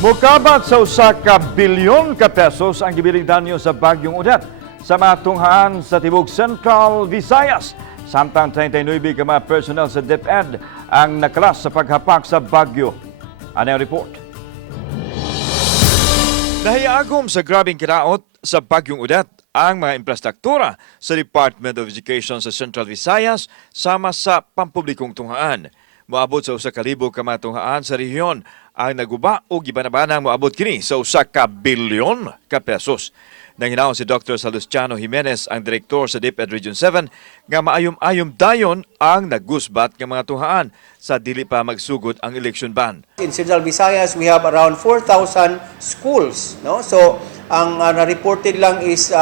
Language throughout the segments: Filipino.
Mokabat sa usa ka bilyon ka pesos ang gibiling danyo sa bagyong Odette sa mga tunghaan sa Tibok Central Visayas. Samtang 39 ka mga personnel sa DepEd ang nakalas sa paghapak sa bagyo. Ano ang report? Nahiagom sa grabing kiraot sa bagyong Odette ang mga infrastruktura sa Department of Education sa Central Visayas sama sa pampublikong tunghaan. Moabot sa 1,000 ka mga tunghaan sa rehiyon ang naguba o gibanabanang moabot kini sa 1 ka bilyon ka pesos. Nanghinaon si Dr. Salustiano Jimenez, ang direktor sa DepEd Region 7, nga maayom-ayom dayon ang nagusbat ng mga tunghaan sa dili pa magsugod ang election ban. In Central Visayas, we have around 4,000 schools. No? So, ang na-reported lang is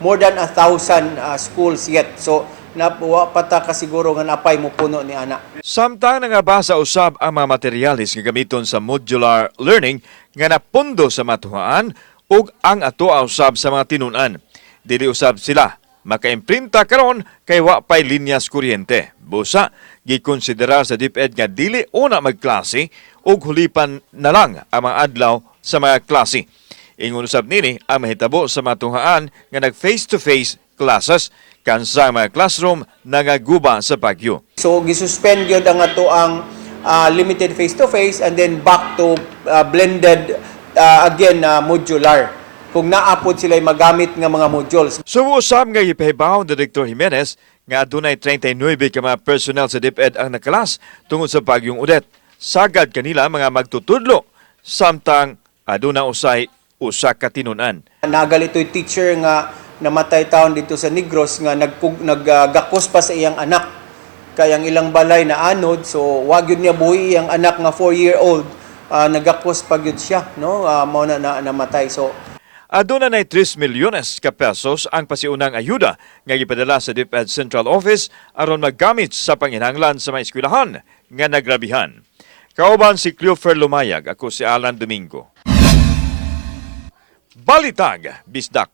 more than 1,000 schools yet. So, napuwa pata ka siguro nga napay mo puno ni ana. Samtang nangabasa usab ang mga materialis nga gamiton sa modular learning nga napundo sa matuhaan ug ang ato usab sa mga tinun-an. Dili usab sila maka-imprinta karon kay wa pay linyas kuryente. Busa gikonsiderar sa DepEd nga dili una magklase ug hulipan na lang ang mga adlaw sa mga klase. Ingon usab nini ang mahitabo sa matuhaan nga nag face-to-face classes kansa mga classroom nagaguba sa bagyo. So gisuspend gyud ang ato ang limited face-to-face and then back to blended again modular. Kung naapod sila magamit nga mga modules. So usab nga ipahibaw ni Dr. Jimenez nga adunay 39 ka mga personnel sa DepEd ang nakalas tungod sa bagyong Odette. Sagad kanila mga magtutudlo samtang aduna usay usa ka tinun-an. Nagalitoy teacher nga namatay taon dito sa Negros nga naggakos pa sa iyang anak. Kaya ang ilang balay na anod, so wag yun niya buhi ang anak nga 4-year-old, naggakos pa yun siya, no? Mao na namatay. So aduna nay 3 milyones ka pesos ang pasiunang ayuda nga gipadala sa DepEd Central Office aron maggamit sa panginahanglan sa mga eskwelahan nga nagrabihan. Kauban si Cleofer Lumayag, ako si Alan Domingo. Balitag, Bisdak.